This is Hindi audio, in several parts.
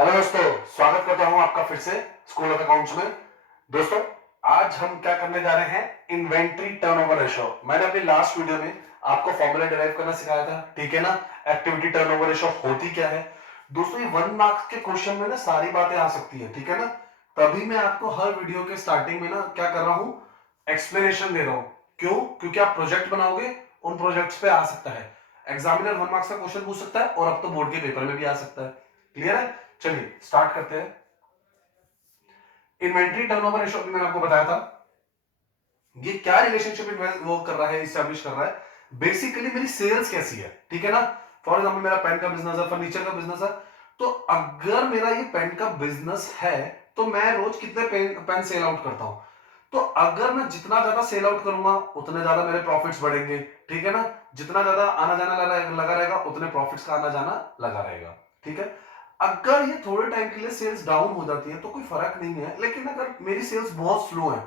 हेलो दोस्तों, स्वागत करता हूं आपका फिर से स्कूल ऑफ अकाउंट्स में। दोस्तों, आज हम क्या करने जा रहे हैं? Inventory turnover ratio. मैंने अपनी लास्ट वीडियो में आपको फॉर्मूला डिराइव करना सिखाया था, ठीक है ना। एक्टिविटी टर्नओवर रेशो होती क्या है? दोस्तों, ये 1 मार्क्स के क्वेश्चन में ना सारी बातें आ सकती है, ठीक है ना। तभी मैं आपको हर वीडियो के स्टार्टिंग में ना क्या कर रहा हूं, एक्सप्लेनेशन दे रहा हूं। क्यों? क्योंकि आप प्रोजेक्ट बनाओगे, उन प्रोजेक्ट्स पे आ सकता है एग्जामिनर 1 मार्क्स का क्वेश्चन पूछ सकता है, और अब तो बोर्ड के पेपर में भी आ सकता है। क्लियर है? चलिए स्टार्ट करते हैं। इन्वेंट्री टर्नओवर रेशो मैंने आपको बताया था, ये क्या रिलेशनशिप वो कर रहा है, इस्टेब्लिश कर रहा है। बेसिकली मेरी सेल्स कैसी है, ठीक है ना। फॉर एग्जाम्पल मेरा पेन का बिजनेस है, फर्नीचर का बिजनेस है। तो अगर मेरा ये पेन का बिजनेस है तो मैं रोज कितने पेन सेल आउट करता हूं। तो अगर मैं जितना ज्यादा सेल आउट करूंगा उतने ज्यादा मेरे प्रॉफिट्स बढ़ेंगे, ठीक है ना। जितना ज्यादा आना जाना लगा रहेगा उतने प्रॉफिट्स का आना जाना लगा रहेगा, ठीक है। अगर ये थोड़े टाइम के लिए सेल्स डाउन हो जाती है तो कोई फर्क नहीं है, लेकिन अगर मेरी सेल्स बहुत स्लो है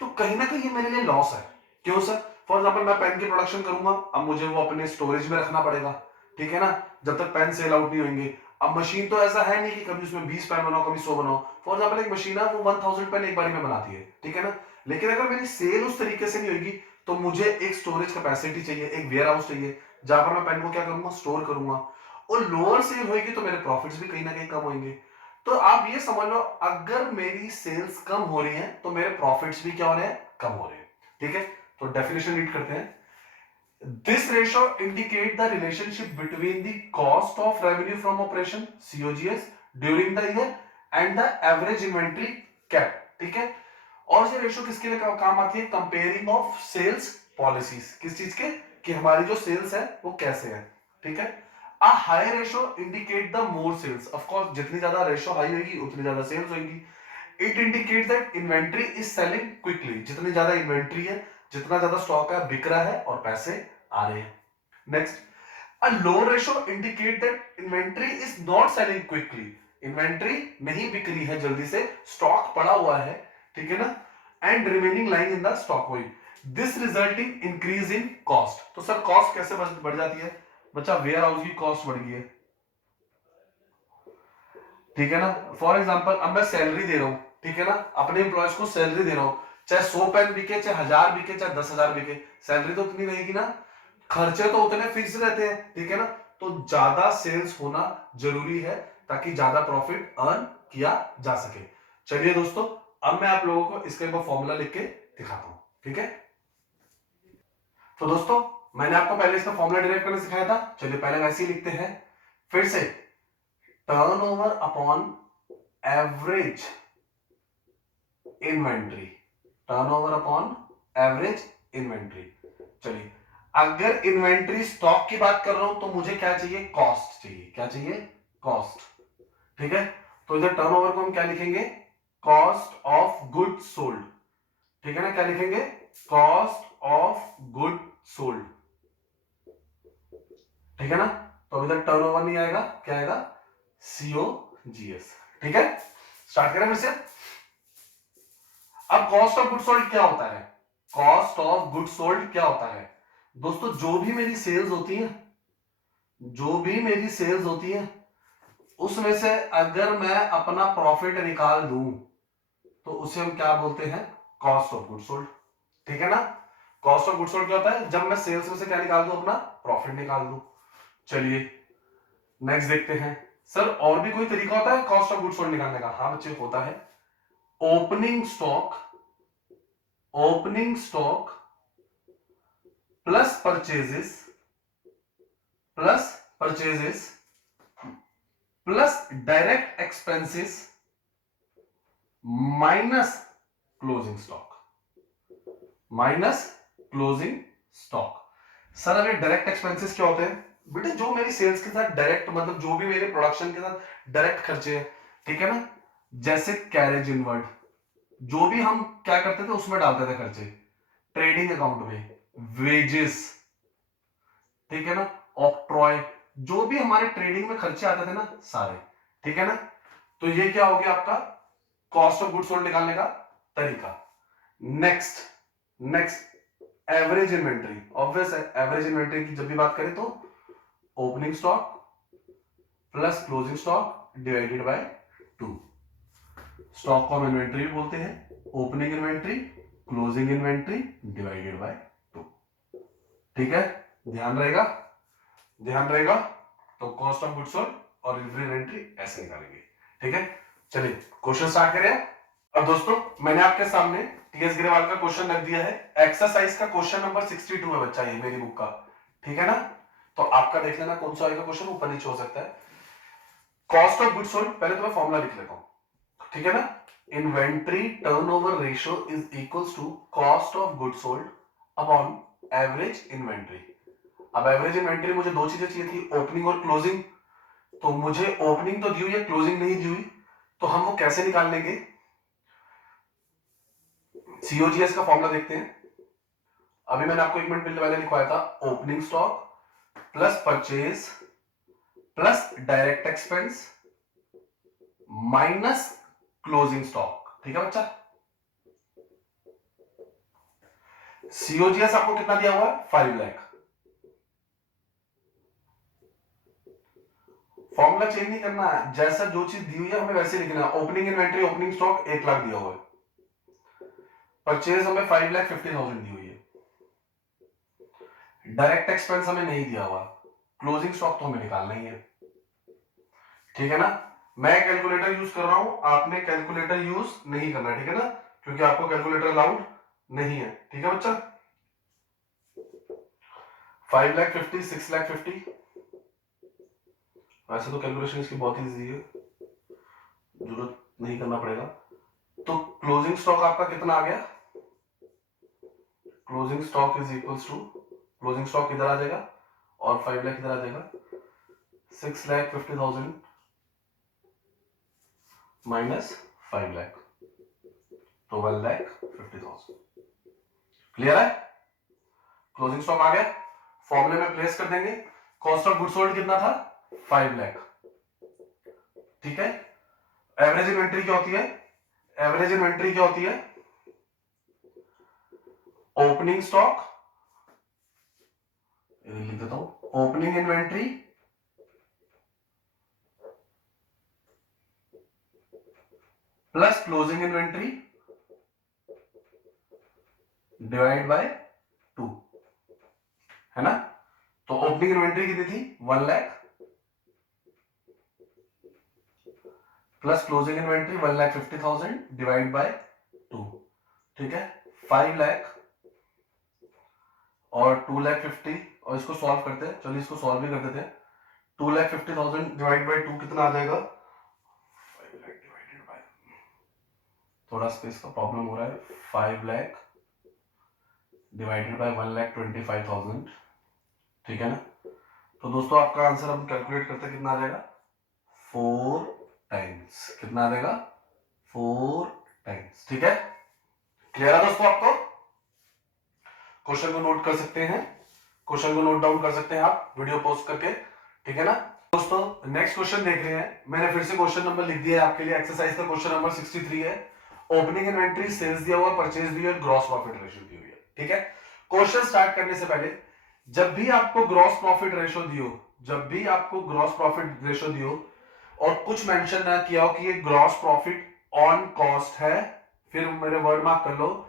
तो कहीं ना कहीं ये मेरे लिए लॉस है। क्यों सर? फॉर एग्जाम्पल मैं पेन की प्रोडक्शन करूंगा, अब मुझे वो अपने स्टोरेज में रखना पड़ेगा, ठीक है ना, जब तक पेन सेल आउट नहीं होंगे। अब मशीन तो ऐसा है नहीं कि कभी उसमें 20 पेन बनाओ कभी 100 बनाओ। फॉर एग्जाम्पल एक मशीन है वो 1000 पेन एक बारी में बनाती है, ठीक है ना। लेकिन अगर मेरी सेल उस तरीके से नहीं होगी तो मुझे एक स्टोरेज कैपेसिटी चाहिए, एक वेयर हाउस चाहिए, जहां पर मैं पेन को क्या करूंगा, स्टोर करूंगा। और लोअर सेल होगी तो मेरे प्रॉफिट्स भी कहीं ना कहीं कम होंगे। तो आप ये समझ लो, अगर मेरी सेल्स कम हो रही है तो मेरे प्रॉफिट्स भी क्या हो रहे हैं, कम हो रहे हैं, ठीक है। तो डेफिनेशन रीड करते हैं। This ratio indicate the relationship between the cost of revenue from operation COGS during the year and the average inventory cap, ठीक है। और ये रेशो किसके लिए काम आती है? Comparing of sales policies. किस चीज के? कि हमारी जो सेल्स है वो कैसे है, ठीक है। A high ratio indicate the more sales. Of course जितनी ज्यादा रेशो हाई होगी उतनी ज्यादा सेल्स होगी। It indicate that inventory is selling quickly. जितनी ज्यादा इन्वेंट्री है, जितना ज्यादा स्टॉक है, बिक रहा है और पैसे आ रहे हैं। Next, a low ratio indicate that inventory is not selling quickly. Inventory नहीं बिक रही है जल्दी से, स्टॉक पड़ा हुआ है, ठीक है ना, and remaining lying in the stock वही। This resulting increase in cost. तो सर कॉस्ट कैसे बढ़ जाती है? बच्चा, वेयर हाउस की कॉस्ट बढ़ गई है, ठीक है ना। फॉर एग्जाम्पल अब मैं सैलरी दे रहा हूं, ठीक है ना, अपने एम्प्लॉयज को सैलरी दे रहा हूं, चाहे 100 पेन बिके, चाहे 1000 बिके, चाहे 10,000 बिके, सैलरी तो उतनी रहेगी ना। खर्चे तो उतने फिक्स रहते हैं, ठीक है ना। तो ज्यादा सेल्स होना जरूरी है ताकि ज्यादा प्रॉफिट अर्न किया जा सके। चलिए दोस्तों, अब मैं आप लोगों को इसके ऊपर फॉर्मूला लिख के दिखाता हूं, ठीक है। तो दोस्तों, मैंने आपको पहले इसका फॉर्मूला डिराइव करना सिखाया था, चलिए पहले वैसे ही लिखते हैं फिर से। Turnover upon average inventory. Turnover upon average inventory. चलिए, अगर इन्वेंट्री स्टॉक की बात कर रहा हूं तो मुझे क्या चाहिए? कॉस्ट चाहिए। क्या चाहिए? कॉस्ट, ठीक है। तो इधर टर्नओवर को हम क्या लिखेंगे? कॉस्ट ऑफ गुड सोल्ड, ठीक है ना। क्या लिखेंगे? कॉस्ट ऑफ गुड सोल्ड, ठीक है ना। तो अभी तक टर्नओवर नहीं आएगा, क्या आएगा? सीओजीएस, ठीक है। स्टार्ट करें फिर से। अब कॉस्ट ऑफ गुड सोल्ड क्या होता है? कॉस्ट ऑफ गुड सोल्ड क्या होता है? दोस्तों, जो भी मेरी सेल्स होती है, जो भी मेरी सेल्स होती है, उसमें से अगर मैं अपना प्रॉफिट निकाल दूं तो उसे हम क्या बोलते हैं? कॉस्ट ऑफ गुड सोल्ड, ठीक है ना। कॉस्ट ऑफ गुड सोल्ड क्या होता है? जब मैं सेल्स में से क्या निकाल दूं? अपना प्रॉफिट निकाल दूं। चलिए नेक्स्ट देखते हैं। सर और भी कोई तरीका होता है कॉस्ट ऑफ गुड सोल्ड निकालने का? हाँ बच्चे, होता है। Opening stock, opening stock plus purchases, plus purchases plus direct expenses minus closing stock, minus closing stock. Sir अगर डायरेक्ट एक्सपेंसेस क्या होते हैं? बेटे, जो मेरी सेल्स के साथ डायरेक्ट, मतलब जो भी मेरे प्रोडक्शन के साथ डायरेक्ट खर्चे हैं, ठीक है ना। जैसे कैरेज इनवर्ड, जो भी हम क्या करते थे उसमें डालते थे खर्चे, ट्रेडिंग अकाउंट में, वेजेस, ठीक है ना, ऑक्ट्रॉय, जो भी हमारे ट्रेडिंग में खर्चे आते थे ना सारे, ठीक है ना। तो ये क्या हो गया आपका कॉस्ट ऑफ गुड सोल्ड निकालने का तरीका। Next, next average inventory. Obvious है, एवरेज इन्वेंट्री की जब भी बात करें तो opening stock plus closing stock divided by 2। Stock को हम इन्वेंट्री भी बोलते हैं, opening inventory, closing inventory divided by 2। ठीक है, ध्यान रहेगा, ध्यान रहेगा। तो कॉस्ट ऑफ गुड्स सोल्ड और इन्वेंट्री इन्वेंट्री ऐसे निकालेंगे। ठीक है, चलिए क्वेश्चन स्टार्ट करें। अब दोस्तों मैंने आपके सामने टीएस ग्रेवाल का क्वेश्चन रख दिया है। एक्सरसाइज का क्वेश्चन नंबर 62 है बच्चा, ये मेरी बुक का। ठीक है ना, तो आपका देख लेना कौन सा आएगा क्वेश्चन, ऊपर नीचे हो सकता है। कॉस्ट ऑफ गुड्स सोल्ड, पहले तो मैं फॉर्मूला लिख लेता हूं। ठीक है ना, inventory turnover ratio is equals to cost of goods sold upon average inventory. अब एवरेज इन्वेंट्री मुझे दो चीजें चाहिए थी, ओपनिंग और क्लोजिंग। तो मुझे ओपनिंग तो दी हुई है, क्लोजिंग नहीं दी हुई, तो हम वो कैसे निकाल लेंगे। सीओजीएस का फॉर्मूला देखते हैं। अभी मैंने आपको 1 मिनट पहले लिखवाया था, opening stock plus purchase plus direct expense minus closing stock. ठीक है बच्चा, सीओजीएस आपको कितना दिया हुआ है, 5 लाख। फॉर्मूला चेंज नहीं करना है, जैसा जो चीज दी हुई है हमें वैसे लिखना है। Opening inventory, opening stock 1 lakh दिया हुआ है, परचेज हमें 5,50,000 दी हुई है, डायरेक्ट एक्सपेंस हमें नहीं दिया हुआ, क्लोजिंग स्टॉक तो हमें निकालना ही है। ठीक है ना, मैं कैलकुलेटर यूज कर रहा हूं, आपने कैलकुलेटर यूज नहीं करना। ठीक है ना, क्योंकि आपको कैलकुलेटर अलाउड नहीं है। ठीक है बच्चा, 5,50,000, 6,50,000। वैसे तो कैलकुलेशन इसकी बहुत इजी है, जरूरत नहीं करना पड़ेगा। तो क्लोजिंग स्टॉक आपका कितना आ गया, closing stock is equals to, closing stock इधर आ जाएगा और 5 लाख इधर आ जाएगा, 6,50,000 माइनस 5 लाख, तो 1,50,000। क्लियर है, क्लोजिंग स्टॉक आ गया, फॉर्मूले में प्लेस कर देंगे। कॉस्ट ऑफ गुड्स सोल्ड कितना था, 5 लाख। ठीक है, एवरेज इन्वेंट्री क्या होती है, एवरेज इन्वेंट्री क्या होती है, ओपनिंग स्टॉक, लिख देता हूं, opening inventory plus closing inventory divide by 2, है ना। तो ओपनिंग इन्वेंट्री कितनी थी, 1 lakh plus closing inventory 1,50,000 divide by 2। ठीक है, 5 लाख और 2,50,000, और इसको सॉल्व करते हैं, चलिए इसको सॉल्व भी कर देते हैं। 2,50,000 डिवाइड बाय 2 कितना आ जाएगा, 5 लाख डिवाइडेड बाय, थोड़ा स्पेस का प्रॉब्लम हो रहा है, 5 लाख डिवाइडेड बाय 1,25,000। ठीक है ना, तो दोस्तों आपका आंसर हम कैलकुलेट करते हैं, कितना आ जाएगा, 4 टाइम्स। कितना आ जाएगा, 4 टाइम्स। ठीक है, क्लियर है दोस्तों आपको। क्वेश्चन को नोट कर सकते हैं, क्वेश्चन को नोट डाउन कर सकते हैं आप वीडियो पॉज करके। ठीक है ना दोस्तों, नेक्स्ट क्वेश्चन देख रहे हैं। मैंने फिर से क्वेश्चन नंबर लिख दिया है आपके लिए, एक्सरसाइज का क्वेश्चन नंबर 63 है। ओपनिंग इन्वेंट्री, सेल्स दिया हुआ, परचेज दी हुई है, ग्रॉस प्रॉफिट रेशियो दी हुई है। ठीक है, क्वेश्चन स्टार्ट करने से पहले, जब भी आपको ग्रॉस प्रॉफिट रेशियो दियो, जब भी आपको ग्रॉस प्रॉफिट रेशियो दियो और कुछ मेंशन ना किया हो कि ये ग्रॉस प्रॉफिट ऑन कॉस्ट है, फिर मेरे वर्ड मार्क कर लो,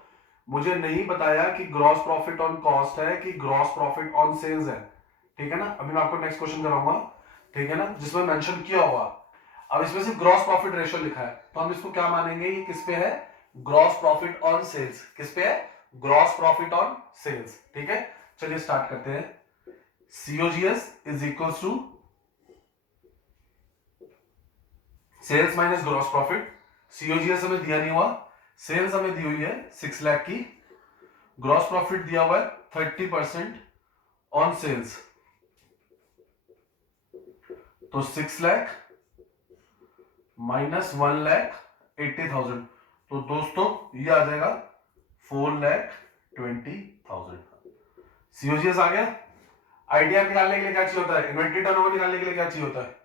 मुझे नहीं बताया कि ग्रॉस प्रॉफिट ऑन कॉस्ट है कि ग्रॉस प्रॉफिट ऑन सेल्स है। ठीक है ना, अभी मैं आपको नेक्स्ट क्वेश्चन कराऊंगा। ठीक है ना, जिसमें मेंशन किया हुआ, अब इसमें सिर्फ ग्रॉस प्रॉफिट रेशियो लिखा है, तो हम इसको क्या मानेंगे, ये किस पे है, ग्रॉस प्रॉफिट ऑन सेल्स। किस पे है, ग्रॉस प्रॉफिट ऑन सेल्स। ठीक है, चलिए स्टार्ट करते हैं। COGS is equal to sales minus gross profit. COGS हमें दिया नहीं हुआ, सेल्स हमें दी हुई है 6 लाख की, ग्रॉस प्रॉफिट दिया हुआ है 30% ऑन सेल्स, तो 6 लाख माइनस 1,80,000, तो दोस्तों ये आ जाएगा 4,20,000। सीओजीएस आ गया। आइडिया निकालने के लिए क्या चाहिए होता है, इन्वेंट्री टर्नओवर निकालने के लिए क्या चाहिए होता है,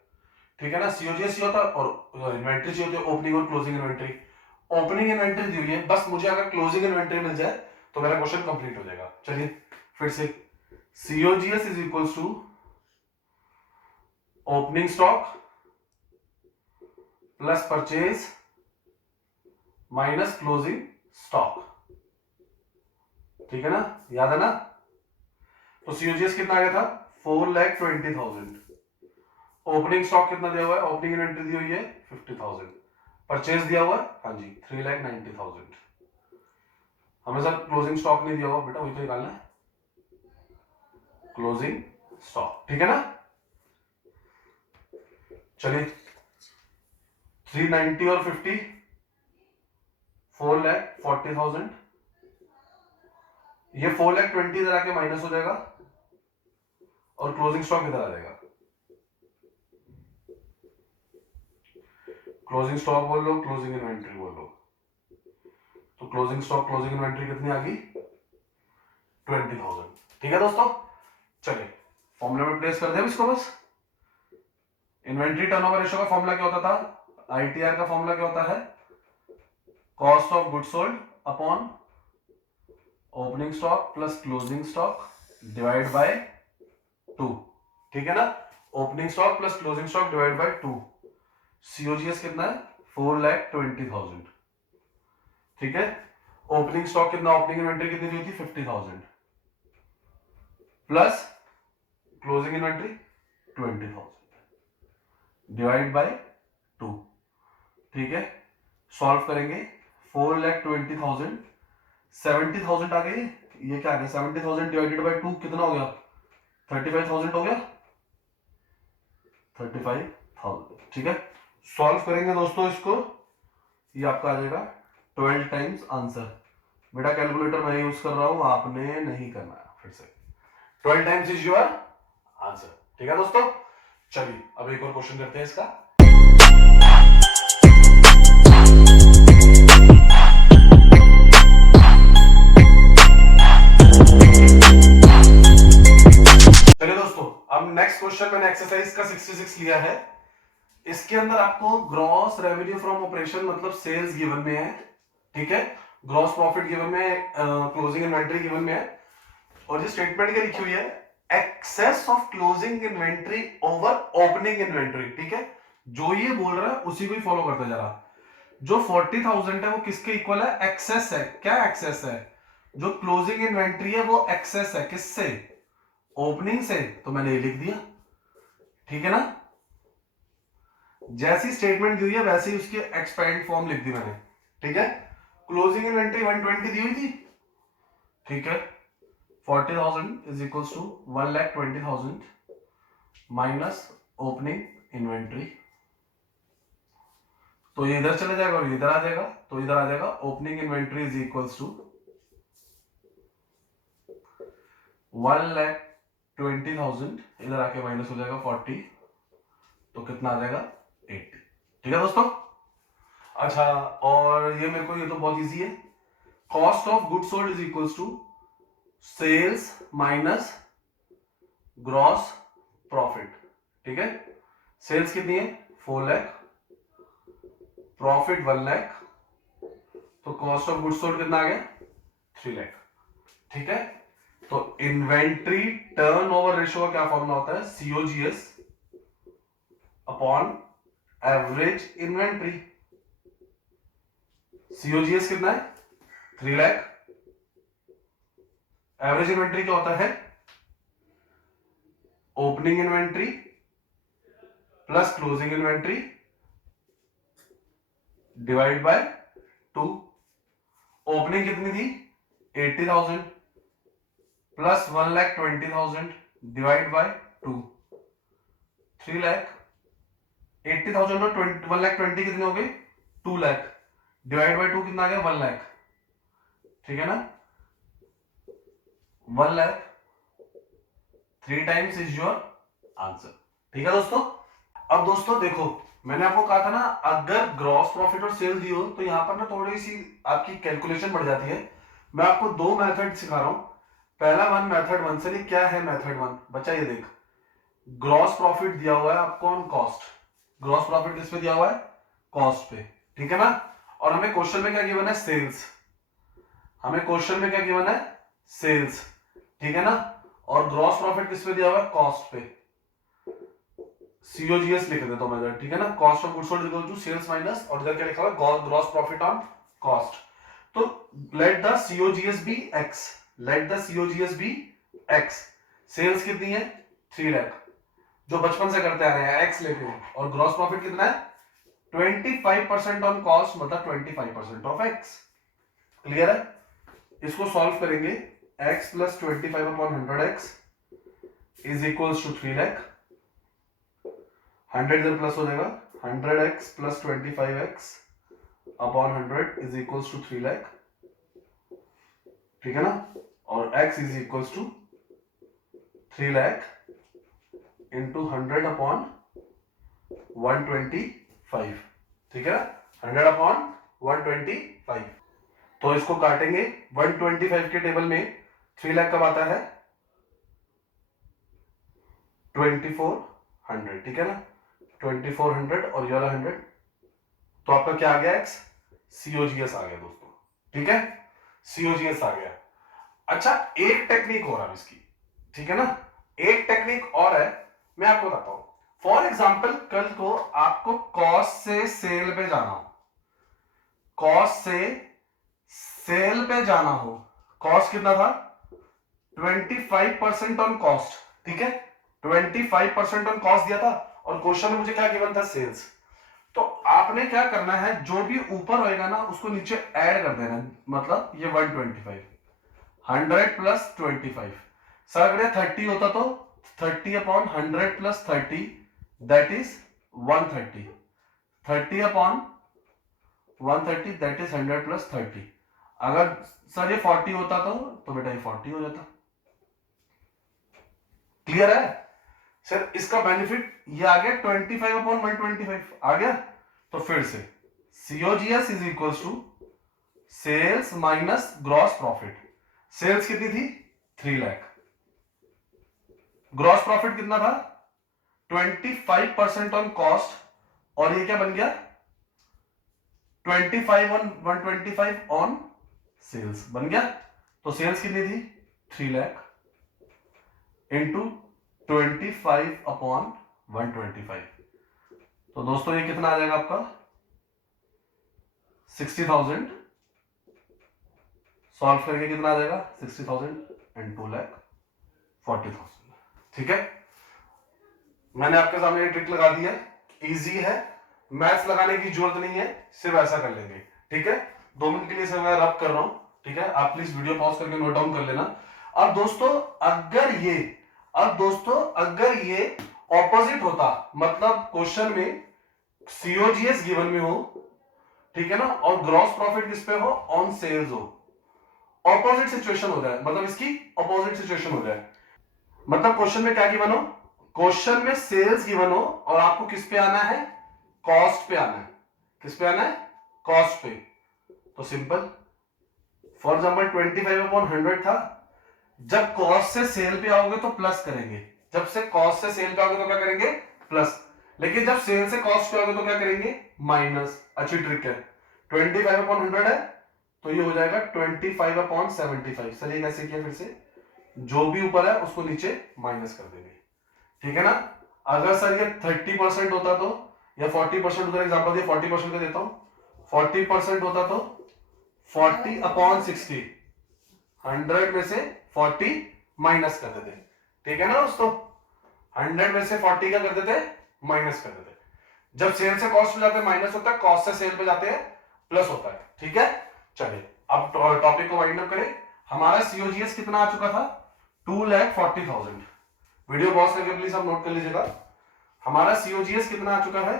ठीक है ना, सीओजीएस होता है और इन्वेंट्री चाहिए होती है, ओपनिंग और क्लोजिंग इन्वेंट्री। ओपनिंग इन्वेंट्री दी हुई है, बस मुझे अगर क्लोजिंग इन्वेंट्री मिल जाए तो मेरा क्वेश्चन कंप्लीट हो जाएगा। चलिए फिर से, COGS is equals to opening stock plus purchase minus closing stock, ठीक है ना, याद है ना। तो सीओजीएस कितना आ गया था 4,20,000। ओपनिंग स्टॉक कितना दिया हुआ है, ओपनिंग इन्वेंट्री दी हुई है 50,000, परचेज दिया हुआ है हाँ जी 3,90,000। हमें सर क्लोजिंग स्टॉक नहीं दिया हुआ बेटा, वही तो निकालना है क्लोजिंग स्टॉक, ठीक है ना। चलिए 390 और 50 4,40,000, ये 4,20,000 इधर आके माइनस हो जाएगा और क्लोजिंग स्टॉक इधर आ जाएगा। क्लोजिंग स्टॉक बोल लो, क्लोजिंग इन्वेंट्री बोल लो, तो क्लोजिंग स्टॉक क्लोजिंग इन्वेंट्री कितनी आ गई 20,000, ठीक है दोस्तों। चलिए फॉर्मूला में प्लेस कर दे इसको बस। इन्वेंट्री टर्नओवर रेशियो का फॉर्मूला क्या होता था, आईटीआर का फॉर्मूला क्या होता है, cost of goods sold upon opening stock plus closing stock divide by 2, ठीक है ना। Opening stock plus closing stock divide by 2, COGS कितना है 4,20,000, ठीक है। ओपनिंग स्टॉक कितना, ओपनिंग इन्वेंट्री कितनी दी थी 50,000 plus closing inventory 20,000 divide by 2, ठीक है। सॉल्व करेंगे 4,20,000 70,000 आ गई, ये क्या आ गया 70,000 डिवाइडेड बाय 2 कितना हो गया 35,000 हो गया 35,000, ठीक है। सॉल्व करेंगे दोस्तों इसको, ये आपका आ जाएगा 12 टाइम्स आंसर। बेटा कैलकुलेटर मैं यूज कर रहा हूं, आपने नहीं करना है, फिर से 12 टाइम्स इज योर आंसर, ठीक है दोस्तों। चलिए अब एक और क्वेश्चन करते हैं इसका। चलिए दोस्तों अब नेक्स्ट क्वेश्चन मैंने एक्सरसाइज का 66 लिया है। इसके अंदर आपको ग्रॉस रेवेन्यू फ्रॉम ऑपरेशन मतलब सेल्स गिवन में है, ठीक है। ग्रॉस प्रॉफिट गिवन में, क्लोजिंग इन्वेंट्री गिवन में है, और ये स्टेटमेंट क्या लिखी हुई है, excess of closing inventory over opening inventory, ठीक है। जो ये बोल रहा है उसी को ही फॉलो करते जा रहा। जो 40,000 है वो किसके इक्वल है, एक्सेस है। क्या एक्सेस है, जो क्लोजिंग इन्वेंट्री है वो एक्सेस है किससे, ओपनिंग से, तो मैंने ये लिख दिया, ठीक है ना। जैसी स्टेटमेंट दी हुई है वैसे ही उसकी एक्सपेंड फॉर्म लिख दी मैंने, ठीक है। क्लोजिंग इन्वेंट्री 120 दी हुई थी, ठीक है। 40,000 is equal to 1,20,000 minus opening inventory, तो ये इधर चले जाएगा और इधर आ जाएगा, तो इधर आ जाएगा opening inventory is equal to 1,20,000, इधर आके माइनस हो जाएगा 40, तो कितना आ जाएगा 80, ठीक है दोस्तों। अच्छा और ये मेरे को, ये तो बहुत इजी है, cost of goods sold is equal to sales minus gross profit, ठीक है। सेल्स कितनी है 4 लाख, प्रॉफिट 1 लाख, तो कॉस्ट ऑफ गुड्स सोल्ड कितना आ गया 3 लाख, ठीक है। तो इन्वेंट्री टर्नओवर रेशियो का क्या फॉर्मूला होता है, COGS upon average inventory. COGS कितना है 3 लाख, एवरेज इन्वेंट्री क्या होता है, opening inventory plus closing inventory divide by 2। Opening कितनी थी 80,000 प्लस 1,20,000 डिवाइड बाय 2, 3 लाख। 80,000 और 1,20,000 कितने हो गए 2 लाख, डिवाइड बाय 2 कितना आ गया 1 लाख, ठीक है ना। 1 lakh 3 times is your answer, ठीक है दोस्तों। अब दोस्तों देखो मैंने आपको कहा था ना, अगर ग्रॉस प्रॉफिट और सेल दी हो तो यहां पर ना थोड़ी सी आपकी कैलकुलेशन बढ़ जाती है। मैं आपको दो मेथड सिखा रहा हूं। पहला वन मेथड वन से, क्या है मेथड वन बच्चा, ये देख ग्रॉस प्रॉफिट दिया हुआ है आपको ऑन कॉस्ट, ग्रॉस प्रॉफिट किस पे दिया हुआ है कॉस्ट पे, ठीक है ना। और हमें क्वेश्चन में क्या गिवन है सेल्स, हमें क्वेश्चन में क्या गिवन है सेल्स, ठीक है ना। और ग्रॉस प्रॉफिट किस पे दिया हुआ है कॉस्ट पे। सीओजीएस लिख देता हूं मैं इधर, ठीक है ना, cost of goods sold equal to sales minus, और इधर क्या लिखा हुआ है, ग्रॉस प्रॉफिट ऑन कॉस्ट। तो let the COGS be x, let the COGS be x, sales कितनी है 3 लाख जो बचपन से करते आ रहे हैं, एक्स लेते हैं, और ग्रॉस प्रॉफिट कितना है 25% ऑन कॉस्ट, मतलब 25% ऑफ एक्स। क्लियर है? इसको सॉल्व करेंगे, x plus 25 upon 100x is equals to 3 lakh, 100 इधर प्लस हो जाएगा, 100x plus 25x upon 100 is equals to 3 lakh, ठीक है ना, और x is equals to 3 lakh into 100 upon 125, ठीक है, 100 अपॉन 125। तो इसको काटेंगे, 125 के टेबल में 3 लाख कब आता है 2400, ठीक है ना, 2400 और ये वाला 100, तो आपका क्या आ गया एक्स, सीओजीएस आ गया दोस्तों, ठीक है, सीओजीएस आ गया। अच्छा एक टेक्निक और है इसकी, ठीक है ना, एक टेक्निक और है, मैं आपको बताता हूं। फॉर एग्जाम्पल कल को आपको कॉस्ट से सेल पे जाना हो, कॉस्ट से सेल पे जाना हो, कॉस्ट कितना था 25% ऑन कॉस्ट, ठीक है, 25% ऑन कॉस्ट दिया था, और क्वेश्चन में मुझे क्या गिवन था सेल्स। तो आपने क्या करना है, जो भी ऊपर होएगा ना उसको नीचे ऐड कर देना, मतलब ये 125, 100 प्लस 25, सर अगर 30 होता तो 30 upon 100 plus 30 that is 130, 30 upon 130 that is 100 plus 30। अगर सर ये 40 होता तो बेटा ये 40 हो जाता। क्लियर है सर? इसका बेनिफिट ये आ गया 25 अपॉन 125 आ गया। तो फिर से COGS is equals to sales minus gross profit. Sales कितनी थी 3 लाख, ग्रॉस प्रॉफिट कितना था 25% ऑन कॉस्ट, और ये क्या बन गया 25 ऑन 125 ऑन सेल्स बन गया। तो सेल्स कितनी थी 3 लाख इंटू 25 अपॉन 125, तो दोस्तों ये कितना आ जाएगा आपका 60,000, सॉल्व करके कितना आ जाएगा 60,000 एंड 2 लाख 40,000। ठीक है, मैंने आपके सामने ये ट्रिक लगा दी है, इजी है, मैथ्स लगाने की जरूरत नहीं है, सिर्फ ऐसा कर लेंगे। ठीक है, 2 मिनट के लिए सिर्फ मैं रब कर रहा हूं, ठीक है, आप प्लीज वीडियो पॉज करके नोट डाउन कर लेना। अब दोस्तों अगर ये ऑपोजिट होता, मतलब क्वेश्चन में सीओजीएस गिवन में हो, ठीक है ना, और ग्रॉस प्रॉफिट किस पे हो ऑन सेल्स हो, ऑपोजिट सिचुएशन हो जाए, मतलब इसकी ऑपोजिट सिचुएशन हो जाए, मतलब क्वेश्चन में क्या गिवन हो, क्वेश्चन में सेल्स गिवन हो और आपको किस पे आना है कॉस्ट पे आना है, किस पे आना है कॉस्ट पे। तो सिंपल, फॉर एग्जाम्पल 25 अपॉन 100 था, जब कॉस्ट से सेल पे आओगे तो प्लस करेंगे, जब से कॉस्ट से सेल पे आओगे तो क्या करेंगे प्लस, लेकिन जब सेल से कॉस्ट पे आओगे तो क्या करेंगे माइनस। अच्छी ट्रिक है, 25 अपॉन 100 है तो ये हो जाएगा 25 अपॉन 75। सर ये कैसे किया, फिर से जो भी ऊपर है उसको नीचे माइनस कर देंगे, ठीक है ना। अगर सर ये 30% होता तो, या 40%, उधर एग्जांपल दिया 40% का देता हूं, 40% होता तो 40 अपॉन 60, 100 में से 40 माइनस कर देते, ठीक है ना दोस्तों, 100 में से 40 का कर देते माइनस कर देते। जब सेल से कॉस्ट पे जाते हैं माइनस होता है, कॉस्ट से सेल पे जाते हैं प्लस होता है। ठीक है, चलिए अब टॉपिक को वाइंड अप करें। हमारा सीओजीएस कितना आ चुका था 2,40,000। वीडियो पॉज करके प्लीज आप नोट कर लीजिएगा, हमारा सीओजीएस कितना आ चुका है,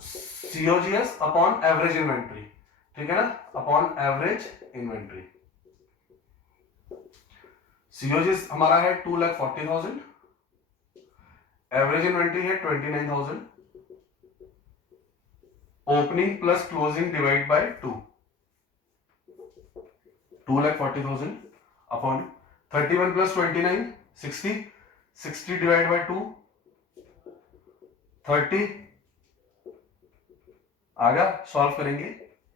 सीओजीएस अपॉन एवरेज इन्वेंट्री, ठीक है ना, अपॉन एवरेज इन्वेंट्री। सीओजीएस हमारा है 2,40,000, एवरेज इन्वेंट्री है 29,000, opening plus closing divide by 2, 2,40,000 upon 31 plus 29 60, 60 divide by 2 30 आ गया, सॉल्व करेंगे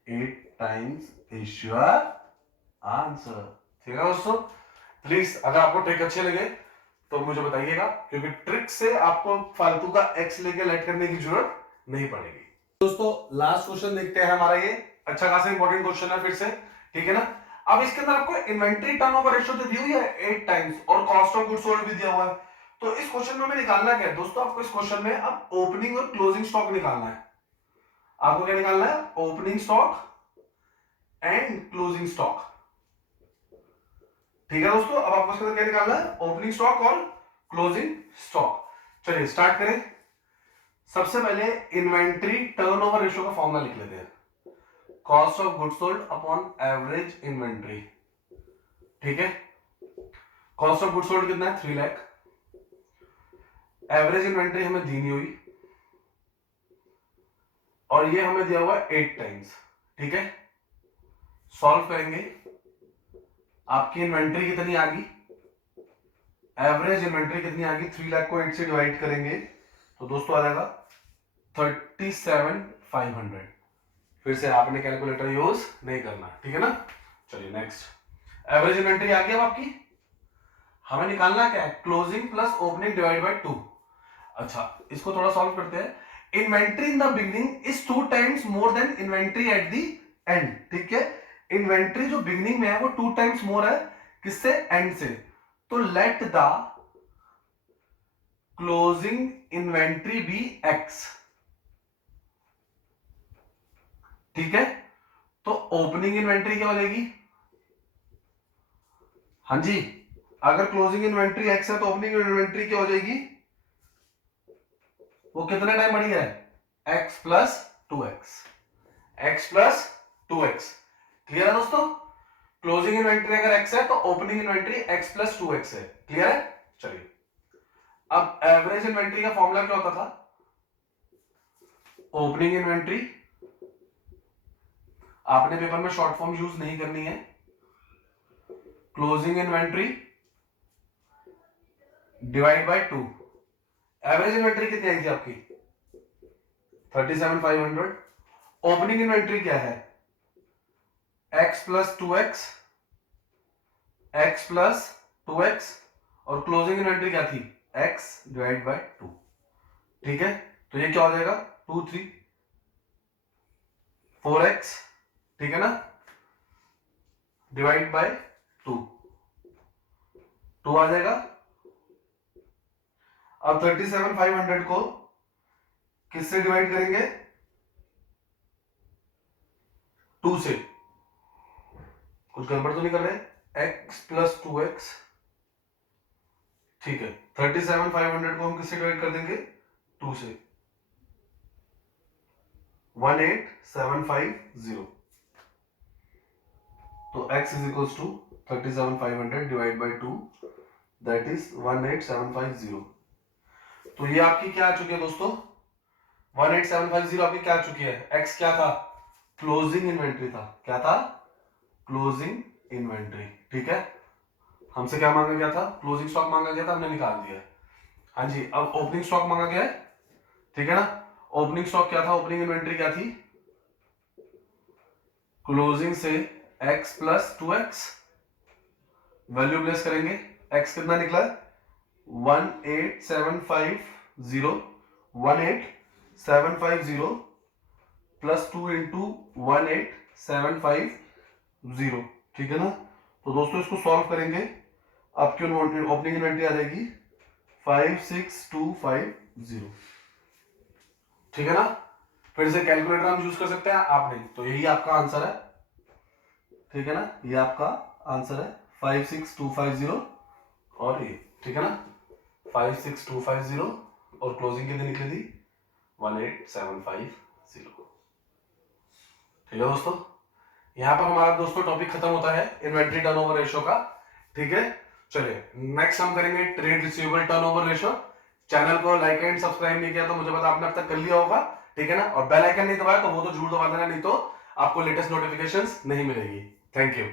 8 टाइम्स इज योर आंसर। ठीक है दोस्तों, प्लीज अगर आपको ट्रिक अच्छे लगे तो मुझे बताइएगा, क्योंकि ट्रिक से आपको फालतू का एक्स लेके लेट करने की जरूरत नहीं पड़ेगी। दोस्तों लास्ट क्वेश्चन देखते हैं हमारा, ये अच्छा खासा इंपॉर्टेंट क्वेश्चन है फिर से, ठीक है ना। अब इसके अंदर आपको इन्वेंट्री टर्नओवर रेशियो तो दी हुई है 8 टाइम्स और कॉस्ट ऑफ गुड्स सोल्ड भी दिया हुआ है। तो इस क्वेश्चन में हमें निकालना क्या है दोस्तों, आपको इस क्वेश्चन में अब ओपनिंग और क्लोजिंग स्टॉक निकालना है। आपको क्या निकालना है, opening stock and closing stock, ठीक है दोस्तों। अब आपको इसके अंदर क्या निकालना है, ओपनिंग स्टॉक और क्लोजिंग स्टॉक। चलिए स्टार्ट करें। सबसे पहले इन्वेंट्री टर्नओवर रेशियो का फॉर्मूला लिख लेते हैं, cost of goods sold upon average inventory, ठीक है। कॉस्ट ऑफ गुड्स सोल्ड कितना है, 3 लाख। एवरेज इन्वेंट्री हमें दी नहीं हुई और ये हमें दिया हुआ है 8 टाइम्स, ठीक है। सॉल्व करेंगे, आपकी इन्वेंट्री कितनी आ गई, एवरेज इन्वेंट्री कितनी आ गई, 3 लाख को 8 से डिवाइड करेंगे तो दोस्तों आ जाएगा 37,500। फिर से आपने कैलकुलेटर यूज नहीं करना, ठीक है ना। चलिए नेक्स्ट, एवरेज इन्वेंट्री आ गई अब आपकी। हमें निकालना क्या है, closing plus opening divide by 2। अच्छा इसको थोड़ा सॉल्व करते हैं। Inventory in the beginning is 2 times more than inventory at the end, ठीक है। इन्वेंट्री जो बिगिनिंग में है वो 2 टाइम्स मोर है, किससे, एंड से। तो let the closing inventory be x, ठीक है। तो ओपनिंग इन्वेंट्री क्या हो जाएगी, हाँ जी, अगर क्लोजिंग इन्वेंट्री एक्स है तो ओपनिंग इन्वेंट्री क्या हो जाएगी, वो कितने टाइम बढ़ी है, x plus 2x, x plus 2x। Clear है दोस्तों, क्लोजिंग इन्वेंट्री अगर x है तो opening inventory x plus 2x है। क्लियर है। चलिए अब एवरेज इन्वेंट्री का फॉर्मूला क्या होता था, ओपनिंग इन्वेंट्री, आपने पेपर में शॉर्ट फॉर्म यूज नहीं करनी है, closing inventory divide by 2। Average inventory कितनी आई थी आपकी, 37,500। ओपनिंग इन्वेंट्री क्या है, x plus 2x, x plus 2x, और क्लोजिंग इन्वेंट्री क्या थी, x डिवाइड बाय 2, ठीक है। तो ये क्या हो जाएगा, 2 3 4x, ठीक है ना, डिवाइड बाय 2 आ जाएगा। अब 37,500 को किससे डिवाइड करेंगे, 2 से, कुछ गड़बड़ तो नहीं कर रहे, x प्लस 2x, ठीक है। 37,500 को हम किससे डिवाइड कर देंगे, 2 से, 18750। तो x is equals to 37,500 divide by 2, that is 18750। तो ये आपकी क्या आ चुकी है दोस्तों, 18750 आपकी क्या आ चुकी है, x क्या था, क्लोजिंग इन्वेंट्री था, क्या था, क्लोजिंग इन्वेंट्री, ठीक है। हमसे क्या मांगा गया था, क्लोजिंग स्टॉक मांगा गया था, हमने निकाल दिया। हाँ जी, अब ओपनिंग स्टॉक मांगा गया है, ठीक है ना। ओपनिंग स्टॉक क्या था, ओपनिंग इन्वेंट्री क्या थी, क्लोजिंग से x plus 2x, value place करेंगे, x कितना निकला, 18750, 18750 प्लस 2 इंटू 18750, ठीक है ना। तो दोस्तों इसको सॉल्व करेंगे, आपकी ओपनिंग इन्वेंट्री आ जाएगी 56250, ठीक है ना। फिर से कैलकुलेटर हम यूज कर सकते हैं, आप नहीं, तो यही आपका आंसर है, ठीक है ना, ये आपका आंसर है 56250 और ये, ठीक है ना, 56250 और क्लोजिंग कितनी निकली थी, 18750, ठीक है दोस्तों। यहां पर हमारा दोस्तों टॉपिक खत्म होता है इन्वेंट्री टर्नओवर रेशियो का, ठीक है। चलिए नेक्स्ट हम करेंगे trade receivable turnover ratio. Channel को लाइक एंड सब्सक्राइब नहीं किया तो मुझे पता आपने अब तक कर लिया होगा, ठीक है ना, और बेल आइकन नहीं दबाया तो वो तो जरूर दबा देना, नहीं तो आपको लेटेस्ट नोटिफिकेशंस नहीं मिलेगी। Thank you.